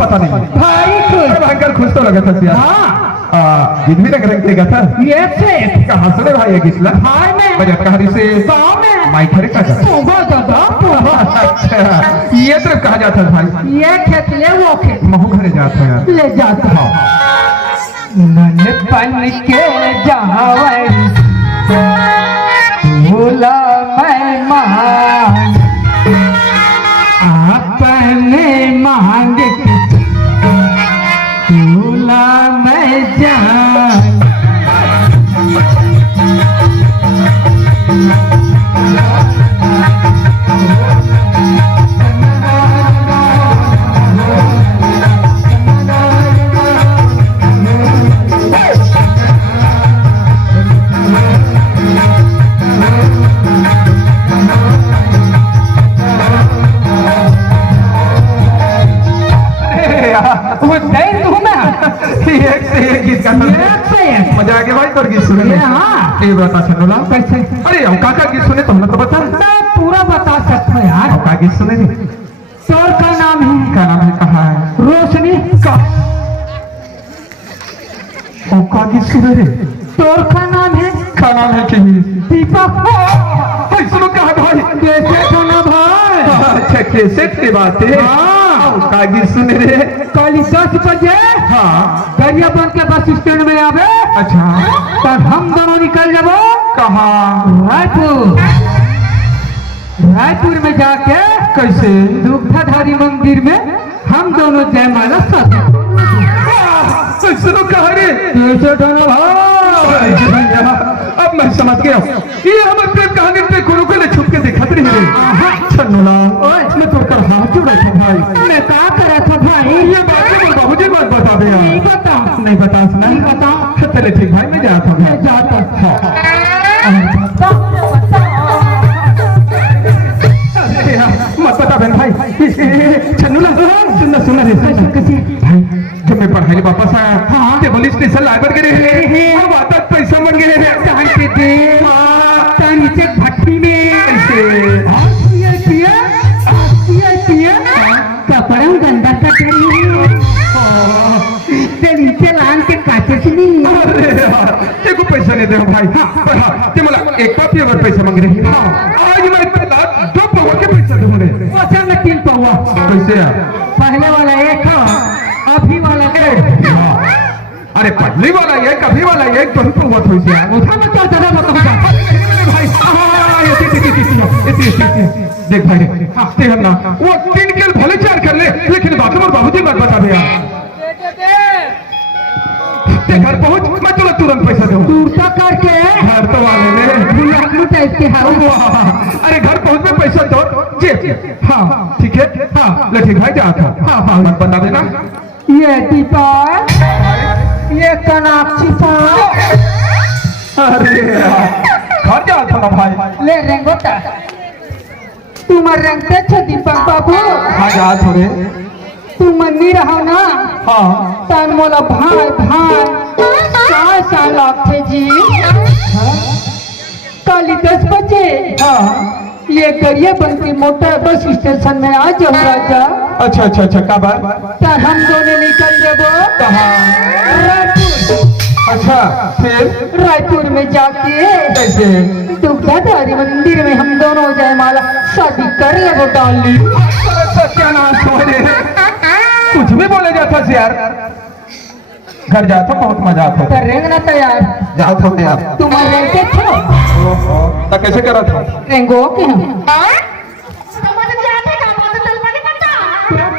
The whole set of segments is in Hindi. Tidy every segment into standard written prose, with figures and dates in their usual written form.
पता नहीं भाई भयंकर खुश तो लगा था हाँ गीत भी लगा था ये से कहाँ से भाई ये गीत ला भाई मैं बजट कहानी से गाँव में माई खरे का अच्छा ये तो कहा जाता है भाई ये खेत ले वो खेत महू घरे जाता है ले जाता नन पन के जहावर भूला मैं महान आपने मांग भूला मैं जान मजा आ गया भाई तोर गीत सुने हाँ ये बता छनोला कैसे अरे हम काका गीत सुने तो तो बता मैं पूरा बता सकता हूँ यार का गीत सुने नहीं तोर का नाम है कहाँ है रोशनी का का गीत सुने रे तोर का नाम है कि दीपक सुनो कहा भाई कैसे सुना भाई अच्छा कैसे की बात है का गीत सुने रे कल 10 बजे हाँ गरिया बन के बस स्टैंड में आवे अच्छा तब हम दोनों निकल जाबो कहाँ रायपुर में जाके कैसे दुग्धाधारी मंदिर में हम दोनों जयमाला सुनो कहा रे कैसे भाई अब मैं समझ गया ये हमारे प्रेम कहानी पे गुरु को छुप के देखा रही है छन्नोला मैं तो कर हाथ जोड़ा था भाई मैं क्या करा था भाई ये बात मुझे बात बता दे नहीं बता नहीं बता चले ठीक भाई मैं जाता हूँ मत बता बहन भाई छन्नोला सुनना रे कैसे भाई जब मैं पढ़ाई वापस आया हाँ टेबल स्टेशन लाइबर के रहे और वापस पैसा मन गए रे दे नीचे भट्टी में कपड़ा गंदा कर नीचे लान के काटे से देखो पैसा नहीं दे भाई हाँ ते मला एक पापी अगर पैसा मांग रही आज मैं पहला 2 पौवा के पैसा दूंगे अच्छा मैं 3 पौवा कैसे पहले वाला 1 अभी वाला 1 अरे पहले वाला 1 अभी वाला 1 तो पौवा थोड़ी से उठा मत चल दादा मत भाई देख भाई देखना ना वो 3 केल भले 4 कर ले लेकिन बाबूजी बात बता दे घर पहुंच मैं तुला तुरंत पैसा दूं दूरता करके घर तो वाले अरे घर पहुंच में पैसा दो जी हाँ ठीक है हाँ ले ठीक भाई जा हाँ बता देना ये दीपक एक का नाक छिपा। अरे घर जा था ना भाई। ले रेंगोटा तुम्हार रंगते छ दीपक बाबू। हाँ जा थोड़े। तू मंदिर रहो ना। हाँ तान मोला भाई भाई चार साल आखे जी। कल 10 बजे हाँ ये गरिया बनती मोटर बस स्टेशन में आ जाओ राजा। अच्छा अच्छा अच्छा का बात। तो हम दोनों निकल जाबो कहाँ। रायपुर। अच्छा फिर रायपुर में जाके कैसे। दुर्गाधारी मंदिर में हम दोनों जयमाला शादी कर लेबो डाली। सत्यानाश होने कुछ भी बोले जाता से यार। घर जाता बहुत मजा आता। तो रेंगना तैयार जाओ तो यार। तुम्हारे रेंगते छो तो कैसे करा था। रेंगो के हम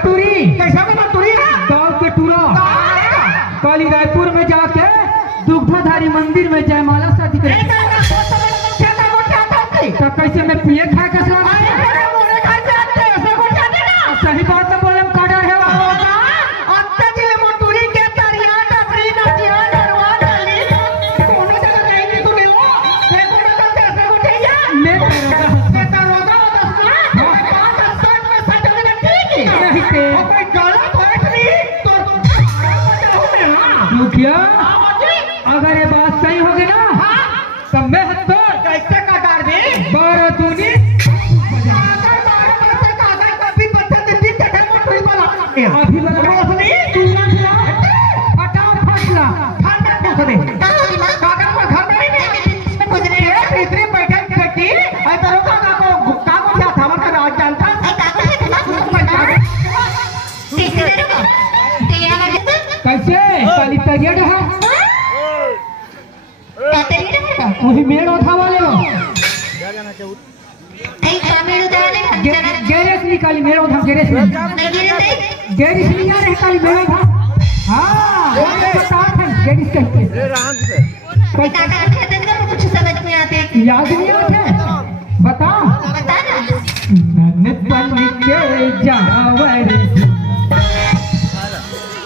टूरी कैसा बना तुरी। गाँव के टूरा काली रायपुर में जाके दुग्धाधारी मंदिर में जयमाला शादी करे। तो कैसे मैं पिए खा के सही बात है बोले काटा है। मुखिया अगर ये बात सही होगी ना तो मैं कैसे काटार दे 12 दूनी अभी हटाओ फसला कैसे काली तरिया है वही मेड़ उठा वाले हो। गैरेज निकाली मेड़ उठा गैरेज में गैरेज नहीं आ रहे काली मेड़ उठा। हाँ गैरेज कहते कुछ समझ में आते याद नहीं आते बताओ। नन्नपन के जावर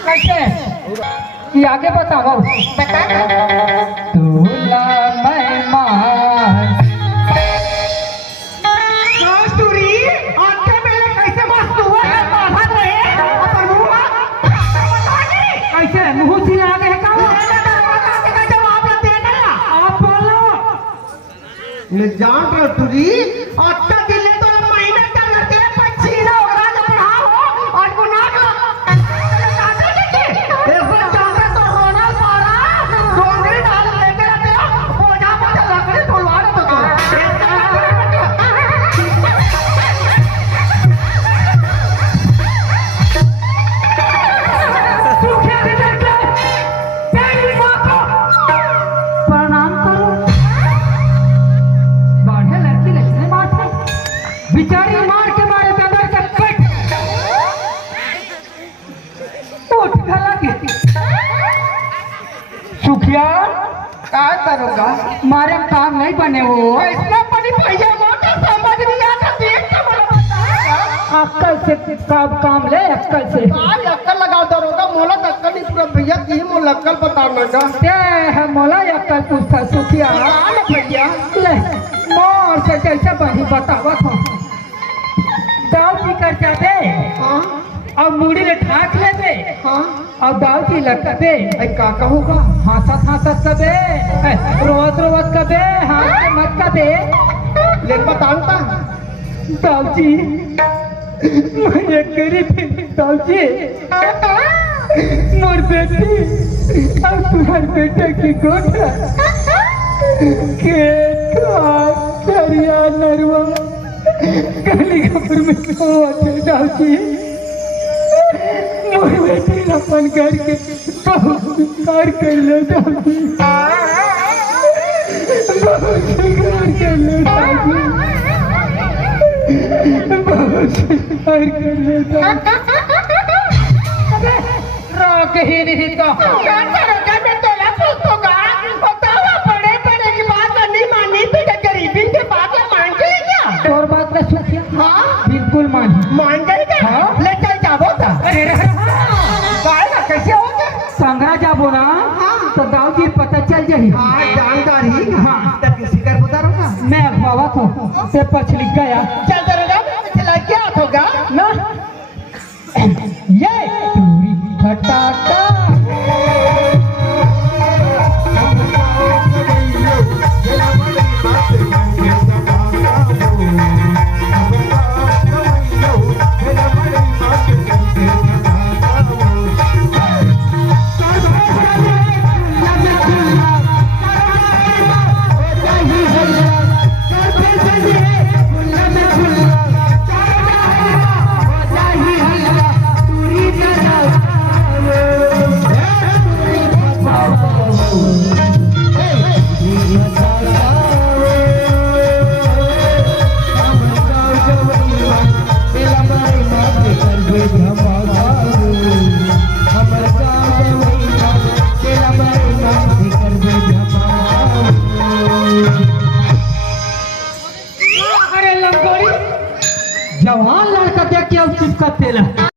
कैसे ये आगे बताओ। तोला मैं मान कैसे मुँह से आगे है कहाँ आप बोलो। ये जान रहा तुरी अच्छा दिले तो महीने का लगे पछीना हो रहा है पढ़ाओ और को ना लो देखो चाहते तो रोना मारा डोंगरी डाल लेके आते हो बोझा बोझा लकड़ी तोड़वा दो तो सूखे से डरते तेरी माँ को प्रणाम करो। बढ़े लड़की लड़ने मारते बिचारी मार के मारे बगैर का कट उठ गला के सुखिया क्या करोगा मारे काम नहीं बने वो इसमें पड़ी पैसा मोटा समझ नहीं आता देख के मला बता अक्कल से काम ले अक्कल से आज अक्कल लगा दरोगा मोला अक्कल नहीं पूरा भैया की मोला अक्कल बताना का ते है मोला अक्कल पूछता सुखिया ना भैया ले मोर से कैसे बनी बतावत हो। दाव की कर जाते हाँ और मुड़ी ले ठाक ले दे हाँ और दाव की लटका दे ऐ का कहूँगा हाथत हाथत कबे रोवत रोवत कबे हाथ के मत कबे ले बताऊंगा दाव जी मैं ये करी थी दाव जी मोर बेटी और तुम्हारे बेटे की गोटा खेत दरिया नरवा काली खबर में होते दाव जी मोर बेटी अपन करके बहुत प्यार कर ले दाव जी बहुत प्यार कर ले दाव जी बहुत प्यार कर ले दाव रोक ही नहीं तो क्या करोगा मैं तोला पूछूंगा बताओ बड़े बड़े की बात नहीं मानी थी गरीबी के बात मान गई क्या और बात का सुखिया हाँ बिल्कुल मानी मान गई क्या हाँ। ले चल जाबो था अरे कैसे होगा संघा जाबो ना हाँ जानकारी हाँ जानकारी हाँ तब किसी का पता होगा मैं अखबावा था पेपर से लिख गया चल दरोगा चला क्या होगा ना ये टूरी फटाका जवान लड़का देख के अब चिपका तेला